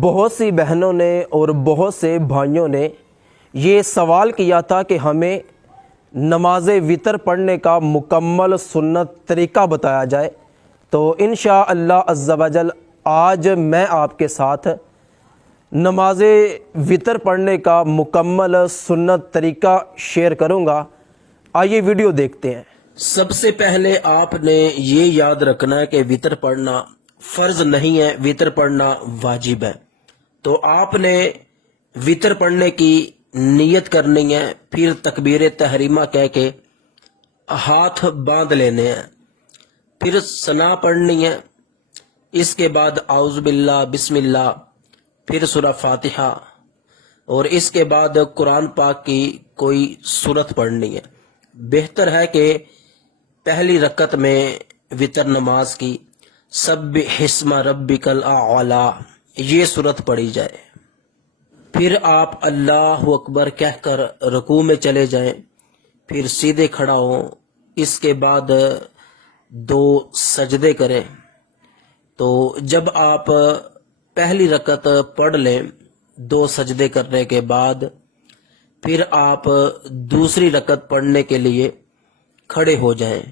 بہت سی بہنوں نے اور بہت سے بھائیوں نے یہ سوال کیا تھا کہ ہمیں نماز وتر پڑھنے کا مکمل سنت طریقہ بتایا جائے، تو انشاءاللہ عز و جل آج میں آپ کے ساتھ نماز وتر پڑھنے کا مکمل سنت طریقہ شیئر کروں گا۔ آئیے ویڈیو دیکھتے ہیں۔ سب سے پہلے آپ نے یہ یاد رکھنا ہے کہ وتر پڑھنا فرض نہیں ہے، وتر پڑھنا واجب ہے۔ تو آپ نے وتر پڑھنے کی نیت کرنی ہے، پھر تکبیر تحریمہ کہہ کے ہاتھ باندھ لینے ہیں، پھر ثنا پڑھنی ہے، اس کے بعد اعوذ باللہ بسم اللہ، پھر سورہ فاتحہ، اور اس کے بعد قرآن پاک کی کوئی سورت پڑھنی ہے۔ بہتر ہے کہ پہلی رکعت میں وتر نماز کی سبح اسم ربک الاعلی یہ سورت پڑھی جائے، پھر آپ اللہ اکبر کہہ کر رکوع میں چلے جائیں، پھر سیدھے کھڑا ہوں، اس کے بعد 2 سجدے کریں۔ تو جب آپ پہلی رکعت پڑھ لیں 2 سجدے کرنے کے بعد، پھر آپ دوسری رکعت پڑھنے کے لیے کھڑے ہو جائیں،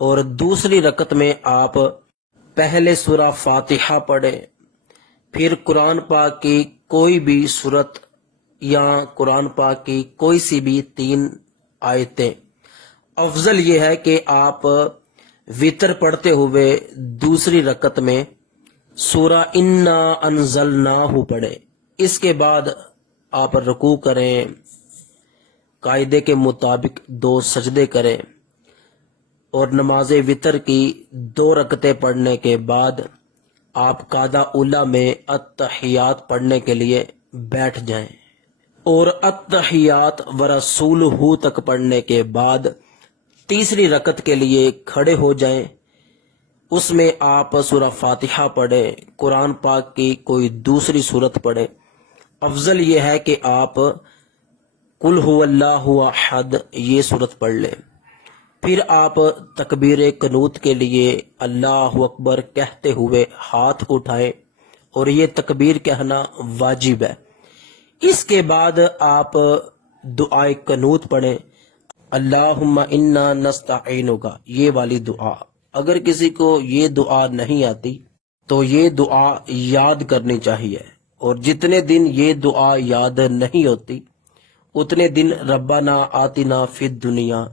اور دوسری رکعت میں آپ پہلے سورہ فاتحہ پڑھیں، پھر قرآن پاک کی کوئی بھی سورت یا قرآن پاک کی کوئی سی بھی 3 آیتیں۔ افضل یہ ہے کہ آپ وتر پڑھتے ہوئے دوسری رکعت میں سورہ انا انزلناہ پڑھیں، اس کے بعد آپ رکوع کریں، قاعدے کے مطابق 2 سجدے کریں، اور نماز وتر کی 2 رکعتیں پڑھنے کے بعد آپ قاعدہ اولیٰ میں التحیات پڑھنے کے لیے بیٹھ جائیں، اور التحیات ورسولہ تک پڑھنے کے بعد تیسری رکعت کے لیے کھڑے ہو جائیں۔ اس میں آپ سورہ فاتحہ پڑھیں، قرآن پاک کی کوئی دوسری سورت پڑھیں۔ افضل یہ ہے کہ آپ قل هو اللہ احد یہ سورت پڑھ لیں، پھر آپ تکبیر قنوت کے لیے اللہ اکبر کہتے ہوئے ہاتھ اٹھائیں، اور یہ تکبیر کہنا واجب ہے۔ اس کے بعد آپ دعائے قنوت پڑھیں، اللہم انا نستعینک یہ والی دعا۔ اگر کسی کو یہ دعا نہیں آتی تو یہ دعا یاد کرنی چاہیے، اور جتنے دن یہ دعا یاد نہیں ہوتی اتنے دن ربنا آتنا فی الدنیا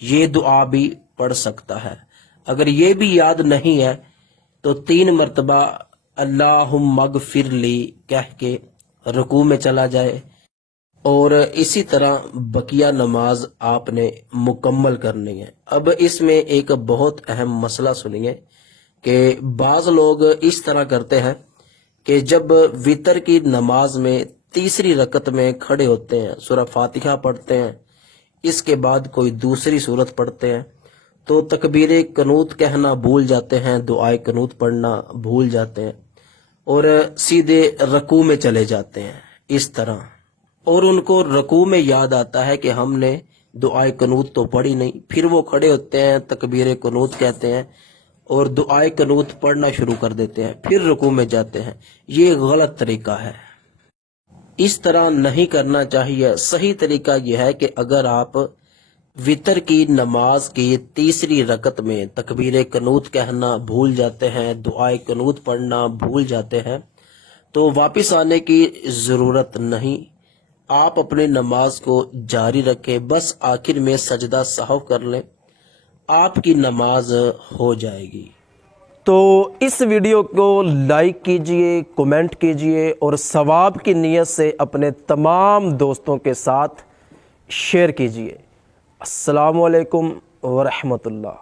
یہ دعا بھی پڑھ سکتا ہے۔ اگر یہ بھی یاد نہیں ہے تو 3 مرتبہ اللہم اغفر لی کہہ کے رکوع میں چلا جائے، اور اسی طرح بقیہ نماز آپ نے مکمل کرنی ہے۔ اب اس میں ایک بہت اہم مسئلہ سنیے کہ بعض لوگ اس طرح کرتے ہیں کہ جب وتر کی نماز میں تیسری رکعت میں کھڑے ہوتے ہیں، سورہ فاتحہ پڑھتے ہیں، اس کے بعد کوئی دوسری سورت پڑھتے ہیں، تو تکبیر قنوت کہنا بھول جاتے ہیں، دعائے قنوت پڑھنا بھول جاتے ہیں، اور سیدھے رکوع میں چلے جاتے ہیں اس طرح، اور ان کو رکوع میں یاد آتا ہے کہ ہم نے دعائے قنوت تو پڑھی نہیں، پھر وہ کھڑے ہوتے ہیں، تکبیر قنوت کہتے ہیں اور دعائے قنوت پڑھنا شروع کر دیتے ہیں، پھر رکوع میں جاتے ہیں۔ یہ غلط طریقہ ہے، اس طرح نہیں کرنا چاہیے۔ صحیح طریقہ یہ ہے کہ اگر آپ وتر کی نماز کی تیسری رکعت میں تکبیر قنوت کہنا بھول جاتے ہیں، دعائے قنوت پڑھنا بھول جاتے ہیں، تو واپس آنے کی ضرورت نہیں، آپ اپنے نماز کو جاری رکھیں، بس آخر میں سجدہ سہو کر لیں، آپ کی نماز ہو جائے گی۔ تو اس ویڈیو کو لائک کیجئے، کومنٹ کیجئے، اور ثواب کی نیت سے اپنے تمام دوستوں کے ساتھ شیئر کیجئے۔ السلام علیکم ورحمۃ اللہ۔